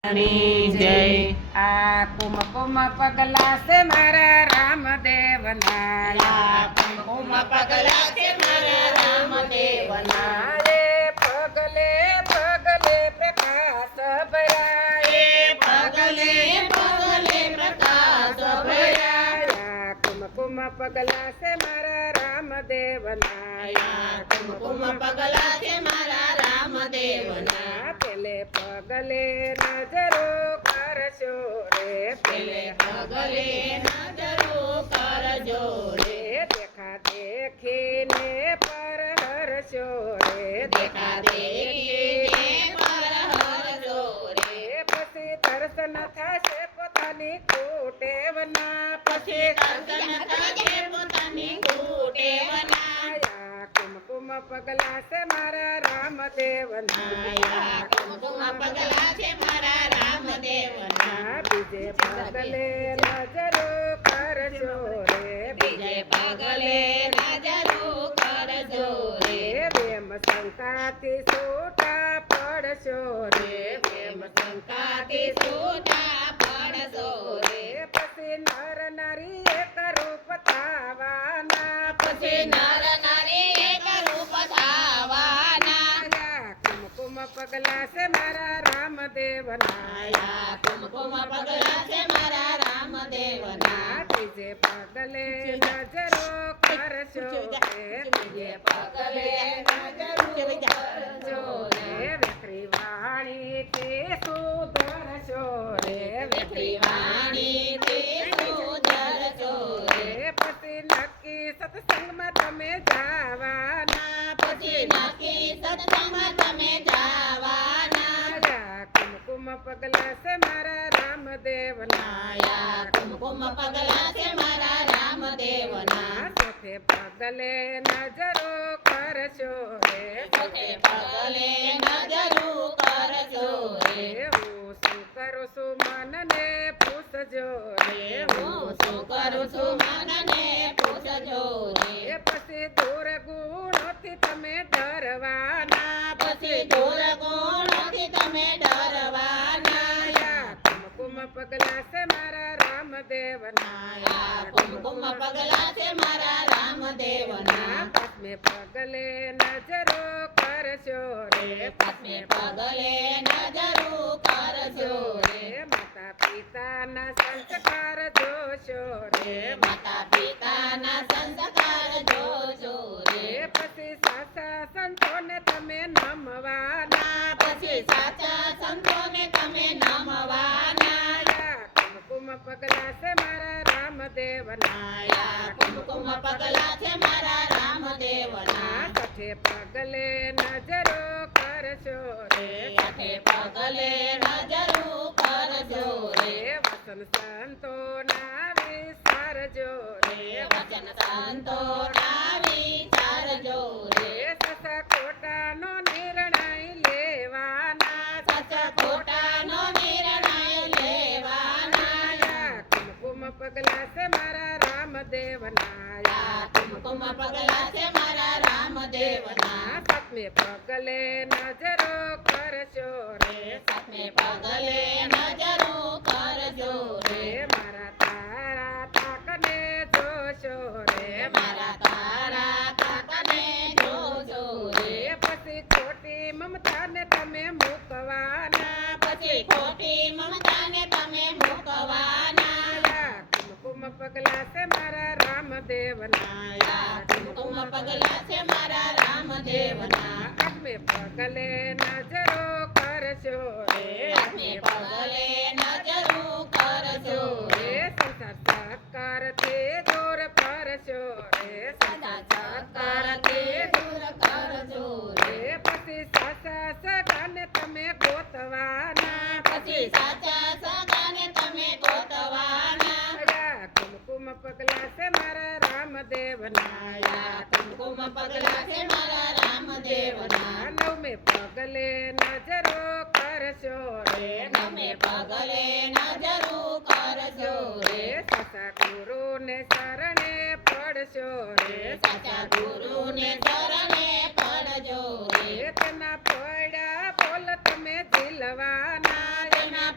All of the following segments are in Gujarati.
જય આ કુમકુમ પગલા છે મારા રામદેવના કુમકુમ પગલા છે મારા રામદેવના રે પગલે પગલે પ્રકાશ ભયા પગલે પગલે પ્રકાશ ભયા કુમકુમ પગલા છે મારા રામદેવના કુમકુમ પગલા છે મારા રામદેવના પેલે પગલે નજરો કરશો રે પેલે પગલે નજરો કરજો રે દેખા દેખીને પર હરશો રે દેખા દેખીને પર હરજો રે પછી દર્શન થશે પોતાની કુટેવના પછી દર્શન થશે પોતાની કુટેવના કુમકુમ પગલા છે મારા રામદેવના કુમકુમ પગલા છે મારા રામદેવના બીજે પગલે નજરો કરશો રે બીજે પગલે નજરો કરજો રે વેમ શંકાથી છૂટા પડશો રે પ્રેમ શંકાથી છૂટા પડશો રે પછી નર નારી એક રૂપ થાવાના પછી નર નારી એક રૂપ થાવાના કુમકુમ પગલા છે મારા રામદેવના કુમકુમ પગલા છે મારા રામદેવના ત્રીજે પગલે નજરો કરશો રે બીજે પગલે નજરો કરજો રે વેખરી વાણી તે સુધરશો રે વેઠી વાણી તે સુધરજો રે પછી નક્કી સત્સંગમાં તમે જાવાના પછી નક્કી સત્સંગમાં તમે જાવાના કુમકુમ પગલા છે મારા રામદેવના કુમકુમ પગલા છે મારા રામદેવના ચોથે પગલે નજરો કરશો રે ચોથે પગલે નજરો કરજો રે હું શું કરું છું મનને પૂછજો રે હું શું કરું છું મનને પૂછજો રે પછી દૂર ગુણોથી તમે ડરવાના પછી દૂર ગુણોથી તમે ડરવાના કુમકુમ પગલા છે મારા રામદેવના કુમકુમ પગલા છે મારા રામદેવના પાંચમે પગલે નજરો કરશો રે પાંચમે પગલે નજરો કરજો રે માતા પિતાના સંસ્કાર જોશો રે માતા પિતાના સંસ્કાર જોજો રે પછી સાચા સંતોને તમે નમવાના પછી સાચા સંતોને તમે નમવાના કુમકુમ પગલા છે મારા રામદેવના કુમકુમ પગલા છે મારા રામદેવના છઠે પગલે નજરો કરશો રે આઠે પગલે નજરો કરજો રે વસન સંતોના વિચારજો રે વચન સંતોના વિચારજો રે સસા ખોટાનો નિર્ણય લેવાના સાચા ખોટાનો નિર્ણય લેવાના કુમકુમ પગલા છે મારા રામદેવના કુમકુમ પગલા છે મારા રામદેવના સાતમે પગલે નજરો કરશો રે સાતમે પગલે નજરો કરજો રે મારા તારા તાકને જોશો રે મારા તારા કાકાને જોજો રે પછી ખોટી મમતાને તમે મૂકવાના પછી ખોટી મમતાને તમે મૂકવાના કુમકુમ પગલા છે મારા રામદેવના કુમકુમ પગલા છે મારા રામદેવના આઠમે પગલે નજરો કરશો રે આઠમે પગલે નજરો કરજો રે સંસાર સહકારથી દૂર પરશો રે સદા સહકારથી દૂર કરજો રે પછી સાચા સગાને તમે ગોતવાના પછી સાચા સગાને તમે ગોતવાના કુમકુમ પગલા છે મારા રામદેવના કુમકુમ પગલા છે મારા રામદેવના નવમે પગલે નજરો કરશો રે નવમે પગલે નજરો કરજો રે સાચા ગુરુને શરણે પડશો રે સાચા ગુરુને શરણે પડજો રે તેના પડ્યા બોલ તમે ઝીલવાના તેના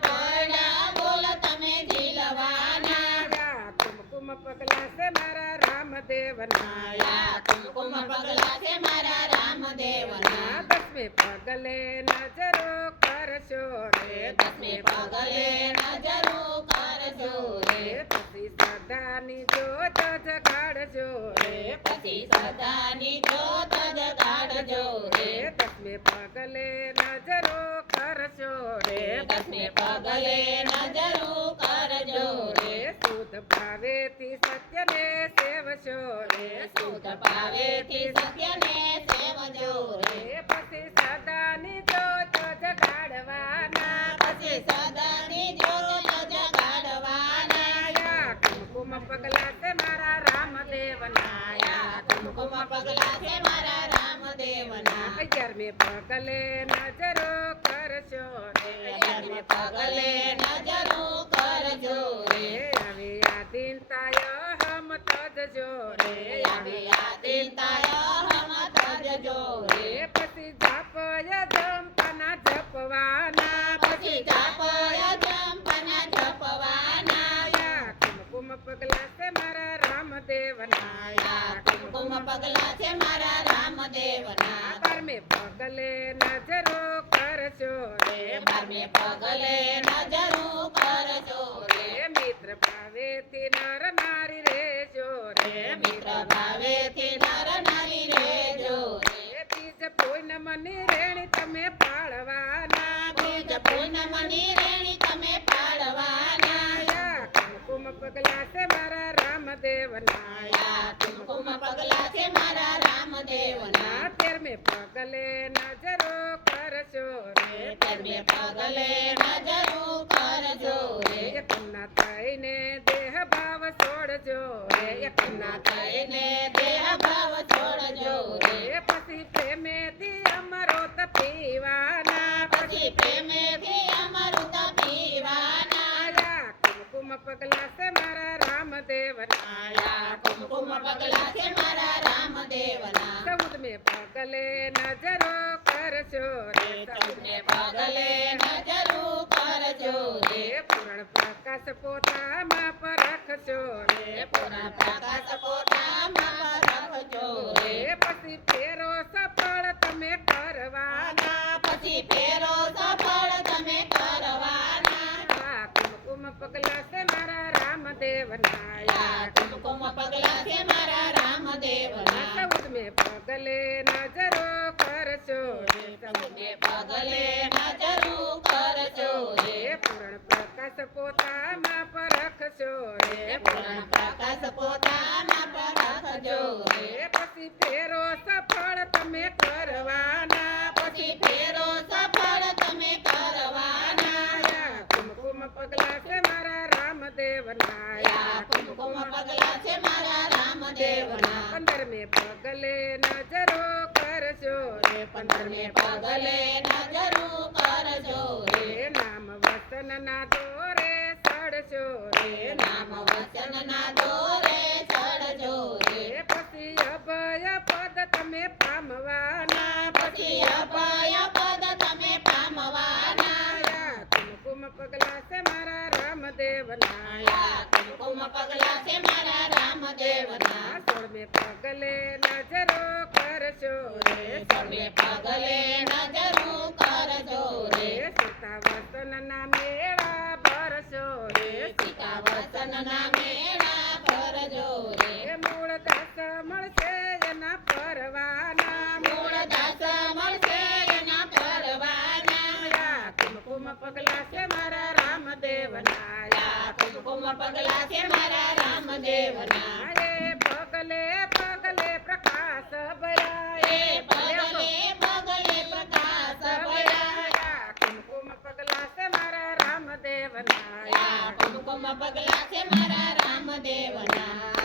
છે મારા રામદેવના યા કુમકુમ પગલા છે મારા રામદેવના દસમે પગલે નજરો કરશો રે દસમે પગલે નજરો કરજો રે પછી સદાની જોત જગાડજો રે પછી સદાની જોત જગાડજો રે દસમે પગલે નજરો કરશો રે દસમે પગલે નજરો કરજો રે શુદ્ધ ભાવેથી સત્યને સેવશો રે શુદ્ધ ભાવેથી સત્યને સેવજો રે પછી સદાની જોત જગાડવાના પછી સદાની જોત જગાડવાના યા કુમકુમ પગલા છે મારા રામદેવના યા કુમકુમ પગલા છે મારા રામદેવના 11મે પગલે નજરો કરશો રે 11મે પગલે નજરો કરજો રે આવે આદિનતાય હમ તજજો રે આવે આદિનતાય હમ તજજો રે પછી જાપય જંપના જપવાના પછી જાપય જંપના જપવાના યા કુમકુમ પગલા છે મારા રામદેવના યા કુમકુમ પગલા છે મારા રામદેવના 12મે પગલે નજરો કરશો રે 12મે પગલે નજરો કરજો રે મિત્ર ભાવેથી નર નારી રેજો રે મિત્ર ભાવેથી નર નારી રેજો રે બીજ પૂનમની રેણી તમે પાળવાના બીજ પૂનમની રેણી તમે પાડવાના યા કુમકુમ પગલા છે મારા રામદેવના યા કુમકુમ પગલા છે મારા રામદેવના 13મે પગલે નજરો કરશો રે 13મે પગલે નજરો કરજો રે એકના થઈને દેહ ભાવ છોડજો રે એકના થઈને દેહ ભાવ છોડજો રે પછી પ્રેમેથી અમૃત પીવાના પછી પ્રેમેથી અમૃત પીવાના યા કુમકુમ પગલા છે મારા રામદેવના યા કુમકુમ પગલા છે મારા રામદેવના 14મે પગલે નજરો કરશો રે 14મે પગલે નજરો કરજો રે પૂર્ણ પ્રકાશ પોતામાં પરખશો રે પૂર્ણ પ્રકાશ પોતામાં રાખજો રે પછી ફેરો સફળ તમે કરવાના પછી ફેરો સફળ તમે કરવાના આ કુમકુમ પગલા છે મારા રામદેવના યા કુમકુમ પગલા છે મારા રામદેવના 14મે પગલે નજરો કરશો રે 14મે પગલે નજરો કરજો રે પૂર્ણ પ્રકાશ પોતામાં પરખશો રે પૂર્ણ પ્રકાશ પોતામાં રાખજો રે પછી ફેરો સફળ તમે કરવાના પછી ફેરો સફળ તમે કરવાના યા કુમકુમ પગલા છે મારા રામદેવના યા કુમકુમ પગલા છે મારા રામદેવના 15મે પગલે નજરો કરશો રે 15મે પગલે નજરો કરજો રે નામ વસનના દોરે સડશો રે નામ વચનના દોરે ચડજો રે પછી અભય પદ તમે પામવાના પછી અભય પદ તમે પામવાના યા કુમકુમ પગલા છે મારા રામદેવના યા કુમકુમ પગલા છે મારા રામદેવના 16મે પગલે નજરો કરશો રે 16મે પગલે નજરો કરજો રે સીતા વસનના મેળા ભરશો રે સીતા વચનના મેળા ભરજો રે મૂળ દાસ મળશે એના પરવાના મૂળ દાસ મળશે એના પરવાના યા કુમકુમ પગલા છે મારા રામદેવના યા કુમકુમ પગલા છે મારા રામદેવના એ પગલે પગલે પ્રકાશ ભરાય એ પગલે પગલે પ્રકાશ ભર્યા યા કુમકુમ પગલા છે મારા રામદેવના યા કુમકુમ પગલા છે મારા રામદેવના